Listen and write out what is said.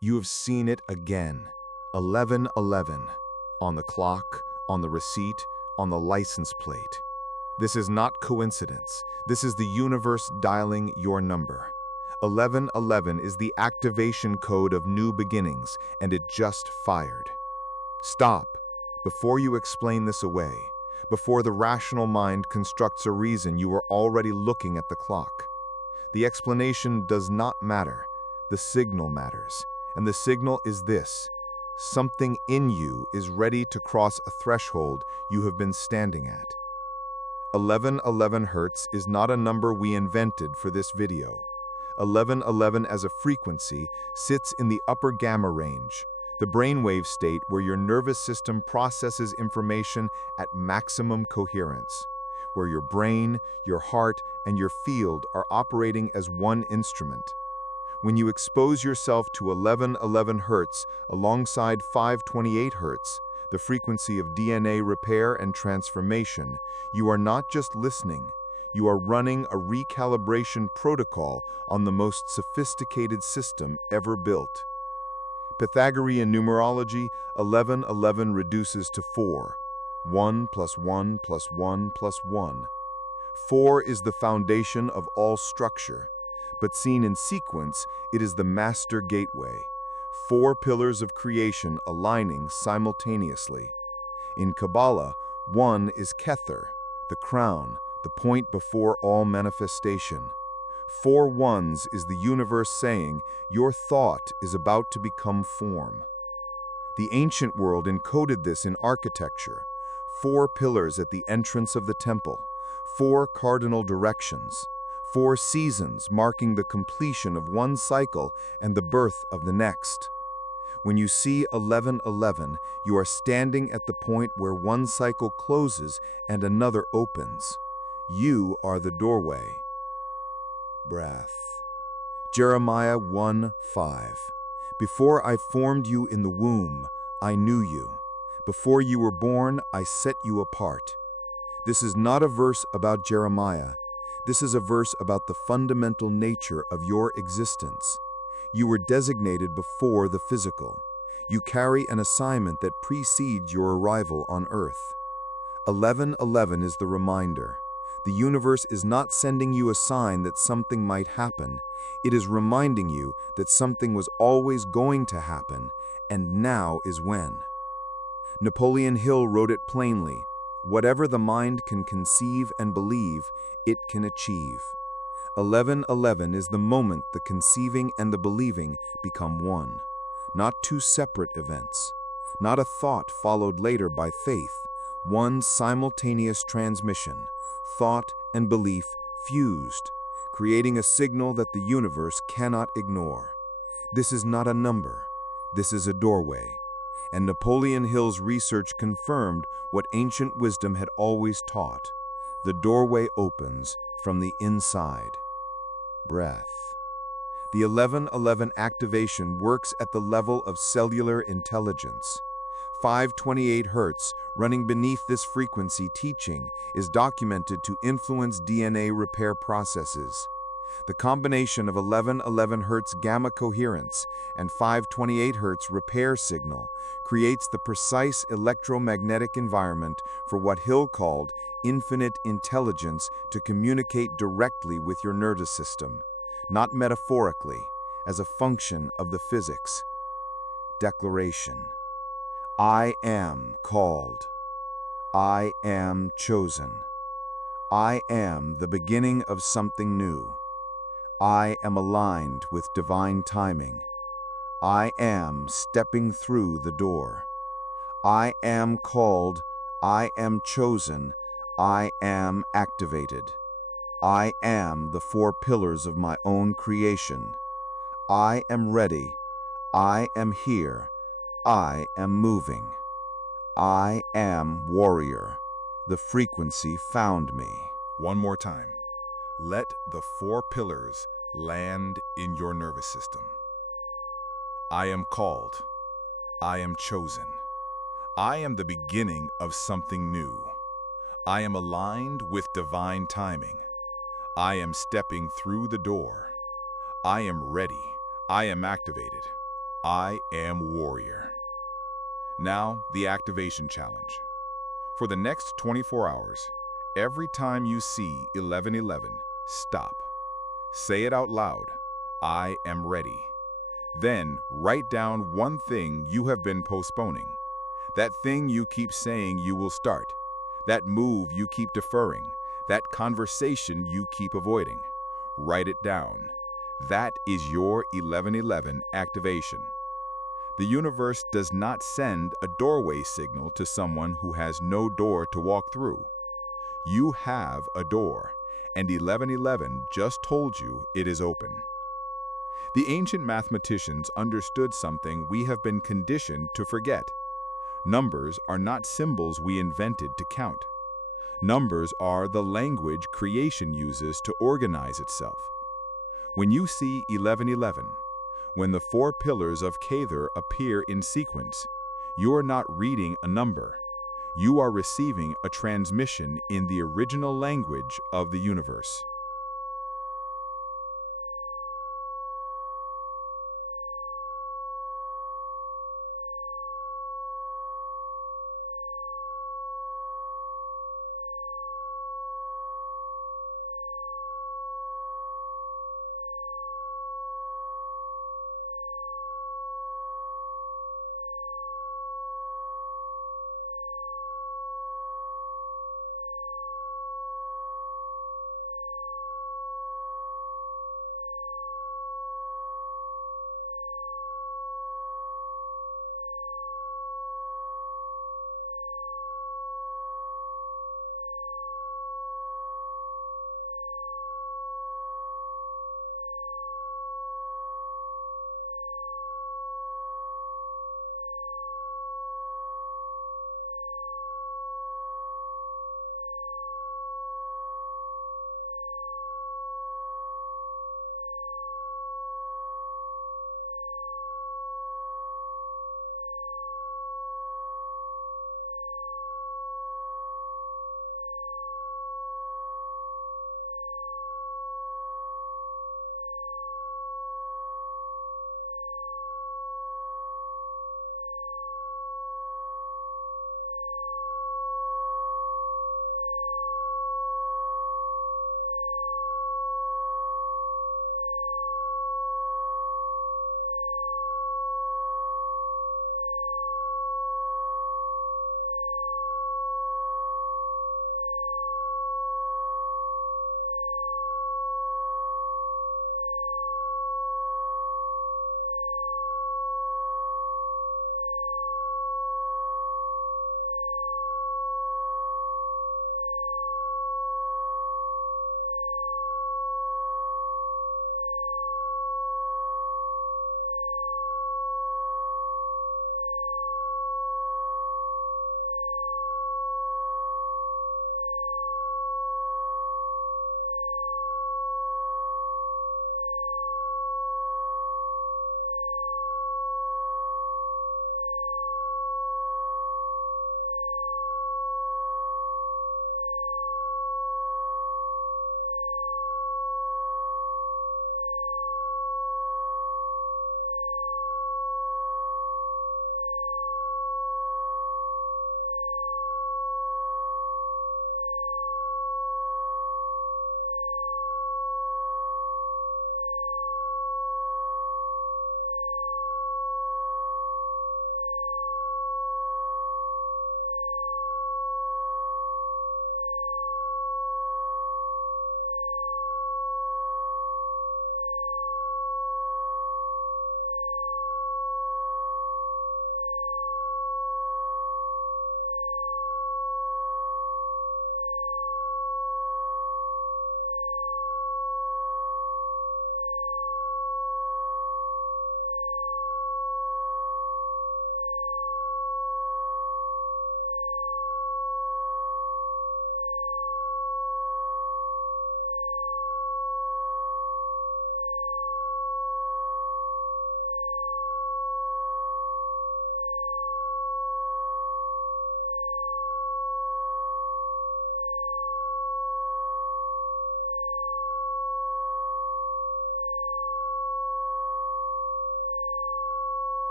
You have seen it again. 1111. On the clock, on the receipt, on the license plate. This is not coincidence. This is the universe dialing your number. 1111 is the activation code of new beginnings, and it just fired. Stop. Before you explain this away, before the rational mind constructs a reason, you are already looking at the clock. The explanation does not matter. The signal matters. And the signal is this: something in you is ready to cross a threshold you have been standing at. 1111 Hertz is not a number we invented for this video. 1111 as a frequency sits in the upper gamma range, the brainwave state where your nervous system processes information at maximum coherence, where your brain, your heart, and your field are operating as one instrument. When you expose yourself to 1111 Hertz alongside 528 Hertz, the frequency of DNA repair and transformation, you are not just listening, you are running a recalibration protocol on the most sophisticated system ever built. Pythagorean numerology, 1111 reduces to 4. 1 plus 1 plus 1 plus 1. 4 is the foundation of all structure, but seen in sequence, it is the master gateway. 4 pillars of creation aligning simultaneously. In Kabbalah, 1 is Kether, the crown, the point before all manifestation. 4 ones is the universe saying, your thought is about to become form. The ancient world encoded this in architecture. 4 pillars at the entrance of the temple, 4 cardinal directions, 4 seasons marking the completion of one cycle and the birth of the next. When you see 1111, you are standing at the point where one cycle closes and another opens. You are the doorway. Breath. Jeremiah 1:5. Before I formed you in the womb, I knew you. Before you were born, I set you apart. This is not a verse about Jeremiah. This is a verse about the fundamental nature of your existence. You were designated before the physical. You carry an assignment that precedes your arrival on earth. 1111 is the reminder. The universe is not sending you a sign that something might happen. It is reminding you that something was always going to happen, and now is when. Napoleon Hill wrote it plainly: whatever the mind can conceive and believe, it can achieve. 1111 is the moment the conceiving and the believing become one. Not 2 separate events. Not a thought followed later by faith. One simultaneous transmission. Thought and belief fused, creating a signal that the universe cannot ignore. This is not a number. This is a doorway. And Napoleon Hill's research confirmed what ancient wisdom had always taught. The doorway opens from the inside. Breath. The 1111 activation works at the level of cellular intelligence. 528 Hertz, running beneath this frequency teaching, is documented to influence DNA repair processes. The combination of 1111 Hertz gamma coherence and 528 Hertz repair signal creates the precise electromagnetic environment for what Hill called infinite intelligence to communicate directly with your nervous system, not metaphorically, as a function of the physics. Declaration. I am called. I am chosen. I am the beginning of something new. I am aligned with divine timing. I am stepping through the door. I am called. I am chosen. I am activated. I am the 4 pillars of my own creation. I am ready. I am here. I am moving. I am warrior. The frequency found me. One more time. Let the 4 pillars land in your nervous system. I am called. I am chosen. I am the beginning of something new. I am aligned with divine timing. I am stepping through the door. I am ready. I am activated. I am warrior. Now, the activation challenge. For the next 24 hours, every time you see 1111, stop. Say it out loud. I am ready. Then write down one thing you have been postponing. That thing you keep saying you will start. That move you keep deferring. That conversation you keep avoiding. Write it down. That is your 1111 activation. The universe does not send a doorway signal to someone who has no door to walk through. You have a door, and 1111 just told you it is open. The ancient mathematicians understood something we have been conditioned to forget. Numbers are not symbols we invented to count. Numbers are the language creation uses to organize itself. When you see 1111, when the four pillars of Kether appear in sequence, you are not reading a number. You are receiving a transmission in the original language of the universe.